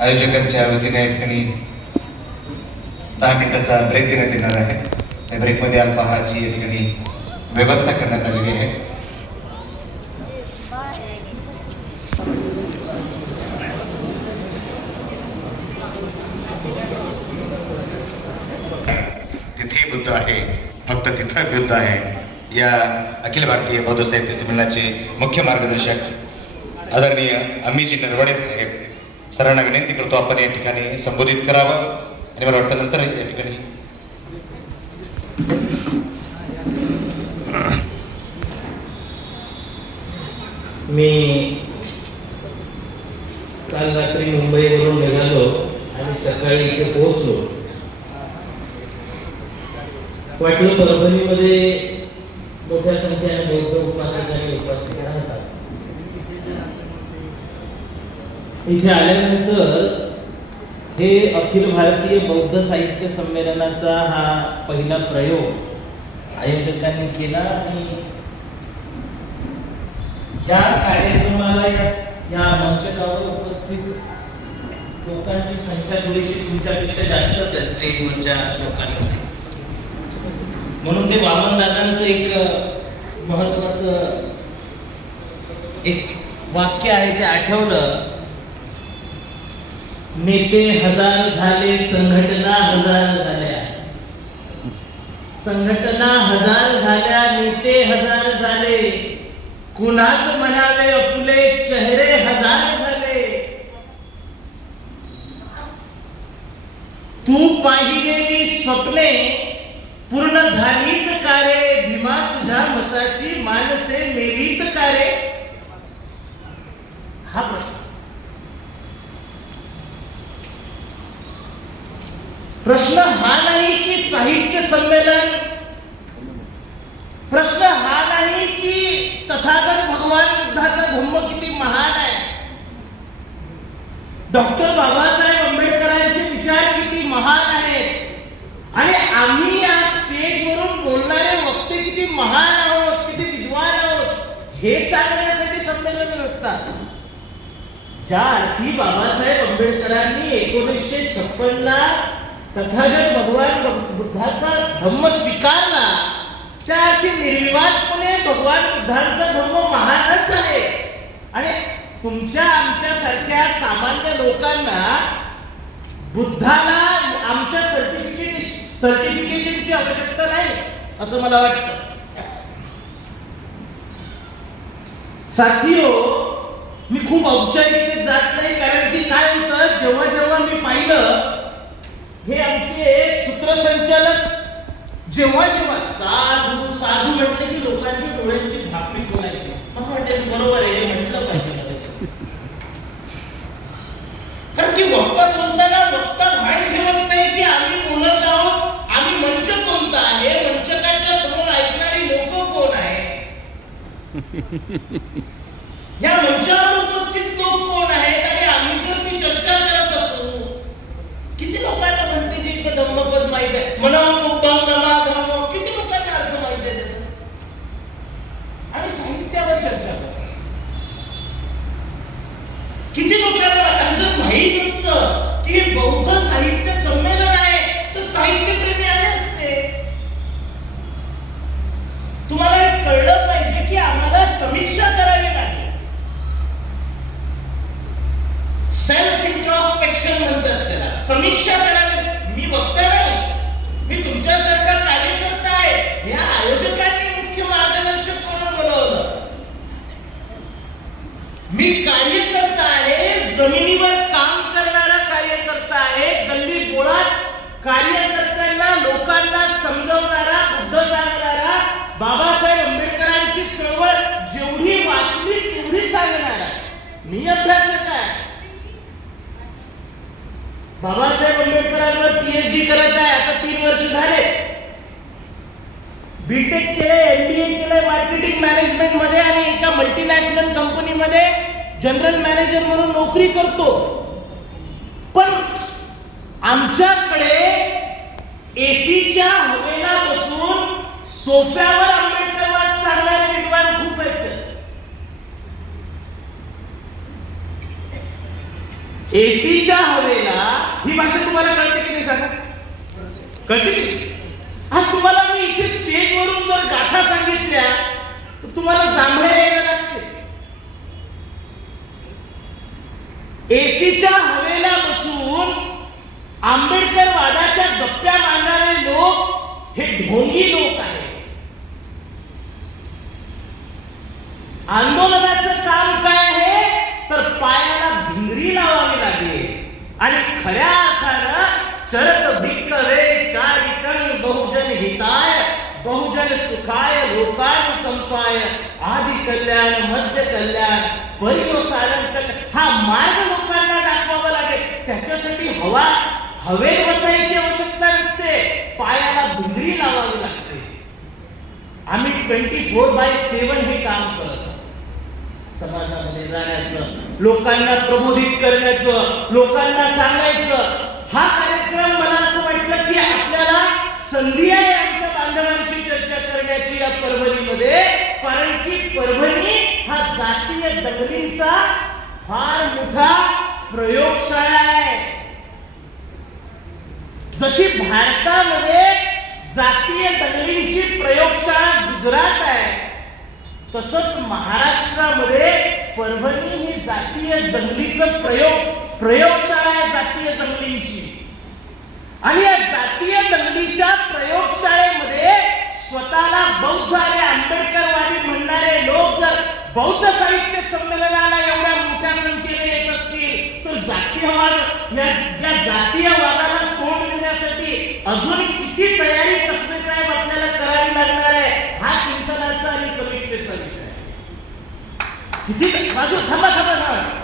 आयोजकांच्या वतीने या ठिकाणी दहा मिनिटाचा ब्रेक देण्यात येणार आहे. त्या ब्रेकमध्ये अल्पाहाराची या ठिकाणी व्यवस्था करण्यात आलेली आहे. तिथे बुद्ध आहे. फक्त तिथं बुद्ध आहे. या अखिल भारतीय बौद्ध साहित्य संमेलनाचे मुख्य मार्गदर्शक आदरणीय अम्मीजी नरवडे साहेब सरांना विनंती करतो आपण या ठिकाणी संबोधित करावं. आणि मला वाटतं नंतर या ठिकाणी मी काल रात्री मुंबईवरून निघालो आणि सकाळी इथे पोहोचलो. वाटलं परभणीमध्ये मोठ्या संख्येने बौद्ध उपासक आणि इथे आल्यानंतर हे अखिल भारतीय बौद्ध साहित्य संमेलनाचा हा पहिला प्रयोग आयोजकांनी केला आणि या कार्यक्रमाला या या मंचकावर उपस्थित लोकांची संख्या थोडीशी तुमच्यापेक्षा जास्तच आहे स्टेजवरच्या लोकांमध्ये. म्हणून ते वामनदादांचं एक महत्वाचं एक वाक्य आहे ते आठवलं. नेते हजार झाले संघटना हजार झाल्या. संघटना हजार झाल्या नेते हजार झाले. कुणास म्हणावे आपले चेहरे हजार झाले. तू पाहिलेली स्वप्ने पूर्ण झालीत कारे भीमा तुझ्या मताची मानसे मेलीत कारे हा प्रश्न. प्रश्न हा नाही की साहित्य संमेलन. प्रश्न हा नाही की तथागत भगवान बुद्धाचा धम्म किती महान आहे. डॉक्टर बाबासाहेब आंबेडकरांचे विचार किती महान आहेत. आणि आम्ही या स्टेजवरून बोलणारे वक्ते किती महान आहोत किती विद्वान आहोत हे सांगण्यासाठी संमेलन नसतात. ज्या अर्थी बाबासाहेब आंबेडकरांनी एकोणीसशे छप्पनला तथागत भगवान बुद्धाचा धम्म स्वीकारला त्या अर्थी निर्विवादपणे भगवान बुद्धांचा धर्म महानच आहे आणि तुमच्या आमच्या सारख्या सामान्य लोकांना बुद्धाला आमच्या सर्टिफिकेट सर्टिफिकेशनची आवश्यकता नाही असं मला वाटतं. साथीओ मी खूप औपचारिकतेत जात नाही कारण की काय होतं जेव्हा जेव्हा मी पाहिलं जेव्हा जेव्हा साधू साधू म्हटलं की लोकांची डोळ्यांची झापडी बोलायची मग वाटायचं बरोबर आहे म्हटलं पाहिजे. कारण की वक्ता बोलताना वक्ता भान ठेवत नाही की आम्ही बोलत आहोत आम्ही मंच कोणता आहे मंचकाच्या समोर ऐकणारी लोक कोण आहे या मंचावर उपस्थित लोक कोण आहेत आणि आम्ही जर ती चर्चा करत असू किती लोकांना म्हणते जे इथं धम्मपद माहीत आहे म्हणा बुद्धम नमा धर्म किती लोकांना अर्थ माहीत आहे त्याचा आम्ही साहित्यावर चर्चा करतो किती लोकांना त्यांचं माहीत असतं की बौद्ध साहित्य संमेलन आहे. तर साहित्यप्रेमी आले असते. तुम्हाला हे कळलं पाहिजे की आम्हाला समीक्षा करावी लागेल सेल्फ इंट्रॉस्पेक्शन म्हणतात त्याला. समीक्षा करावी. मी वक्ता नाही मी तुमच्यासारखा कार्यकर्ता आहे या आयोजकांनी मुख्य मार्गदर्शक म्हणून बोलवलं मी कार्यकर्ता आहे जमिनीवर काम करणारा एक गल्ली बोळात कार्यकर्त्यांना लोकांना समजवणारा बुद्ध सांगणारा बाबासाहेब आंबेडकरांची चळवळ जेवढी वाचली तेवढी सांगणारा. मी अभ्यासक आहे. बाबासाहेब आंबेडकरांवर पीएचडी करत आहे. आता तीन वर्ष झाले. बीटेक केलंय एमबीए केलंय मार्केटिंग मॅनेजमेंटमध्ये आणि एका मल्टीनॅशनल कंपनीमध्ये जनरल मॅनेजर म्हणून नोकरी करतो. पण आमच्याकडे एसीच्या हवेला बसून सोफ्यावर आंबेडकरवाद सांगणारे विद्वान खूप आहेत एसीच्या हवेला ही भाषा तुम्हाला कळते की नाही सांगा? कळते की आज तुम्हाला मी इथे स्टेजवरून जर गाथा सांगितल्या तर तुम्हाला जांभळे यायला लागते एसीच्या हवेला बसून आंबेडकर वादाच्या गप्प्या मारणारे लोक हे ढोंगी लोक आहेत. आंदोलनाचं काम काय आहे? तर पायाला भिंगरी लावावी लागेल. आणि खऱ्या अर्थानं चरत भिक्कवे चारिकन बहुजन हिताय बहुजन सुखाय लोकानुकंपाय आदि कल्याण मध्य कल्याण परिवसारण कल्याण हा मार्ग लोकांना दाखवावा लागेल. त्याच्यासाठी हवा हवेत बसायची आवश्यकता नसते. पायाला दुंगरी लावावी लागते. आम्ही ट्वेंटी फोर बाय सेवन हे काम करत समाजामध्ये जाण्याचं लोकांना प्रबोधित करण्याचं लोकांना सांगायचं हा कार्यक्रम मला असं वाटलं की आपल्याला संधी आहे आमच्या बांधवांशी चर्चा करण्याची या परभणीमध्ये कारण की परभणी हा जातीय दंगलींचा फार मोठा प्रयोगशाळा आहे जशी भारतामध्ये जातीय दंगलींची प्रयोगशाळा गुजरात आहे. तसंच महाराष्ट्रामध्ये परभणी ही जातीय जंगलीचं प्रयोग प्रयोगशाळा आहे जातीय जंगलींची आणि या जातीय दंगलीच्या प्रयोगशाळेमध्ये स्वतःला बौद्ध आणि आंबेडकरवादी म्हणणारे लोक जर बौद्ध साहित्य संमेलनाला एवढ्या मोठ्या संख्येने येत असतील तर जातीयवाद या या जातीयवादाला तोंड देण्यासाठी अजून किती तयारी 맞아, 단발, 단발, 단발.